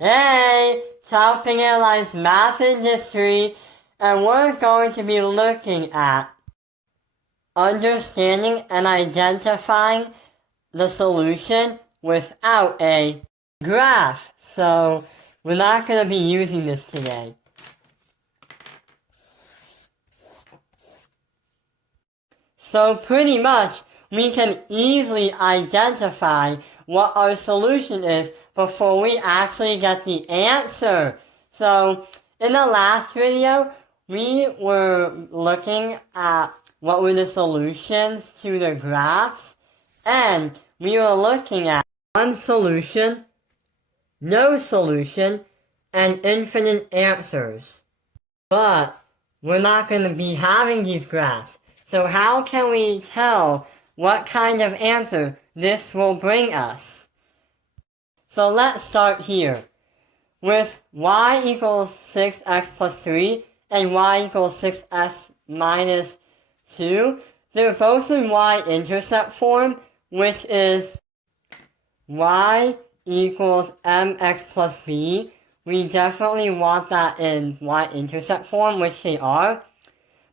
Hey, Topping Airlines Math and History, and we're going to be looking at understanding and identifying the solution without a graph. So, we're not going to be using this today. So pretty much, we can easily identify what our solution is before we actually get the answer. So, in the last video, we were looking at what were the solutions to the graphs, and we were looking at one solution, no solution, and infinite answers. But we're not going to be having these graphs. So how can we tell what kind of answer this will bring us? So let's start here. With y equals 6x plus 3 and y equals 6x minus 2, they're both in y-intercept form, which is y equals mx plus b. We definitely want that in y-intercept form, which they are.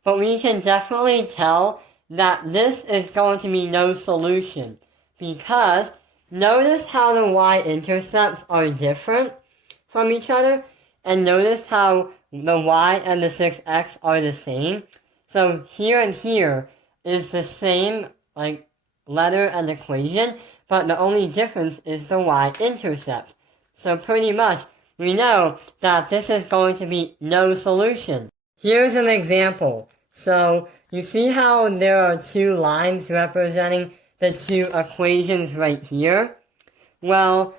But we can definitely tell that this is going to be no solution. Because notice how the y-intercepts are different from each other. And notice how the y and the 6x are the same. So here and here is the same letter and equation. But the only difference is the y-intercept. So pretty much, we know that this is going to be no solution. Here's an example. So, you see how there are two lines representing the two equations right here? Well,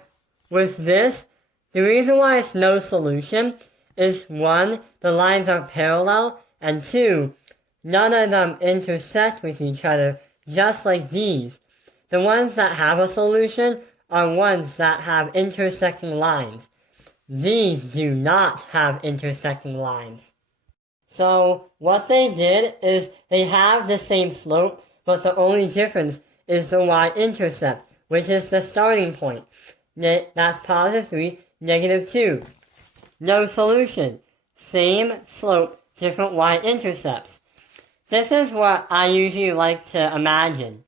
with this, the reason why it's no solution is 1, the lines are parallel, and 2, none of them intersect with each other, just like these. The ones that have a solution are ones that have intersecting lines. These do not have intersecting lines. So what they did is they have the same slope, but the only difference is the y-intercept, which is the starting point. That's positive 3, negative 2. No solution. Same slope, different y-intercepts. This is what I usually like to imagine.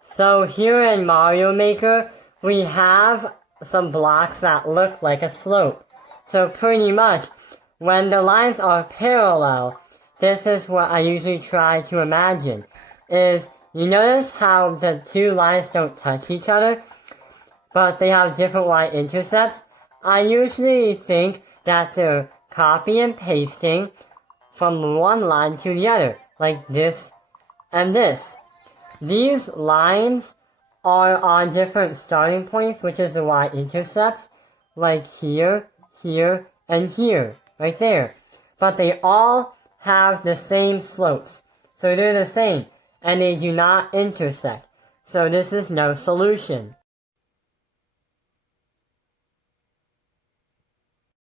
So here in Mario Maker, we have some blocks that look like a slope. So pretty much, when the lines are parallel, this is what I usually try to imagine, is you notice how the two lines don't touch each other, but they have different y-intercepts? I usually think that they're copy and pasting from one line to the other, like this and this. These lines are on different starting points, which is the y-intercepts, like here, here, and here. Right there. But they all have the same slopes. So they're the same. And they do not intersect. So this is no solution.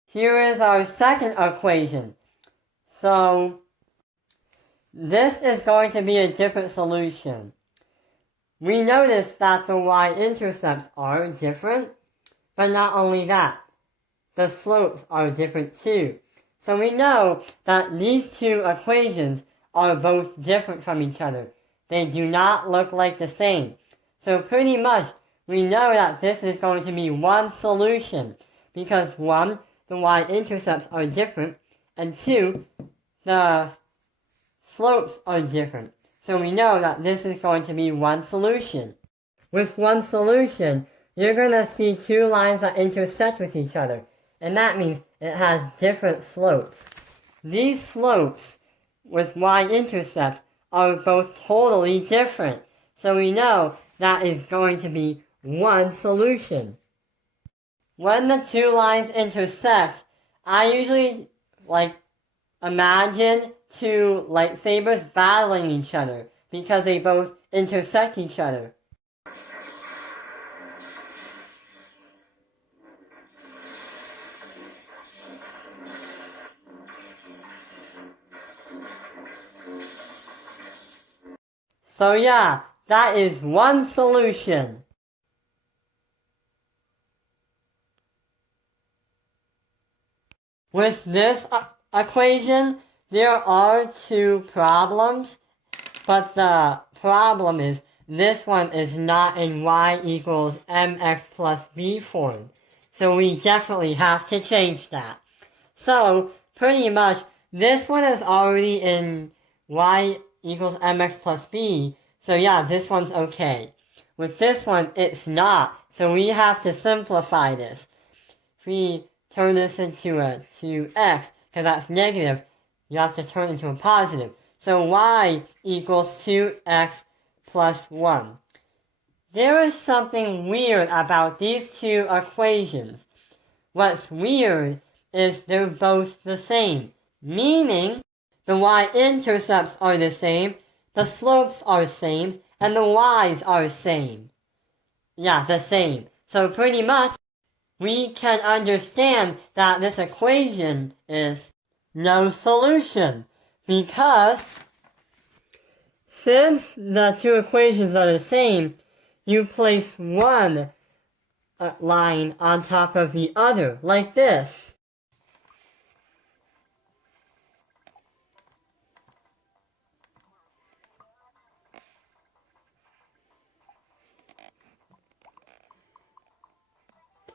Here is our second equation. So this is going to be a different solution. We notice that the y-intercepts are different. But not only that. The slopes are different too. So we know that these two equations are both different from each other. They do not look like the same. So pretty much, we know that this is going to be one solution. Because 1, the y-intercepts are different, and 2, the slopes are different. So we know that this is going to be one solution. With one solution, you're going to see two lines that intersect with each other. And that means it has different slopes. These slopes with y-intercepts are both totally different. So we know that is going to be one solution. When the two lines intersect, I usually imagine two lightsabers battling each other because they both intersect each other. So yeah, that is one solution. With this equation, there are two problems, but the problem is this one is not in y equals mx plus b form. So we definitely have to change that. So pretty much this one is already in y equals mx plus b. So yeah, this one's okay. With this one, it's not. So we have to simplify this. If we turn this into a 2x, because that's negative, you have to turn it into a positive. So y equals 2x plus 1. There is something weird about these two equations. What's weird is they're both the same, meaning the y-intercepts are the same, the slopes are the same, and the y's are the same. Yeah, the same. So pretty much, we can understand that this equation is no solution, because since the two equations are the same, you place one line on top of the other, like this.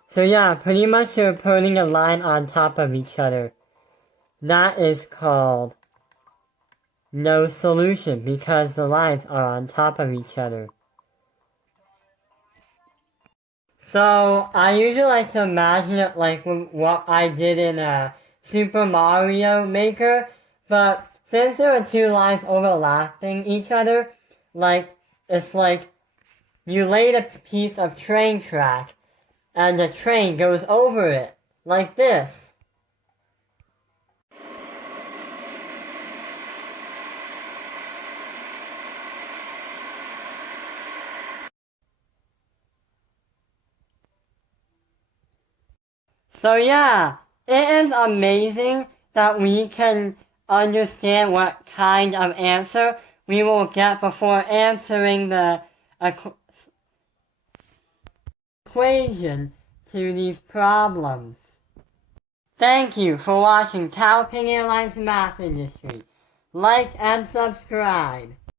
So yeah, pretty much you're putting a line on top of each other. That is called no solution, because the lines are on top of each other. So I usually like to imagine it like what I did in Super Mario Maker, but since there are two lines overlapping each other, it's like you laid a piece of train track and the train goes over it, like this. So yeah, it is amazing that we can understand what kind of answer we will get before answering the equation to these problems. Thank you for watching Taoping Airlines Math Industry. Like and subscribe.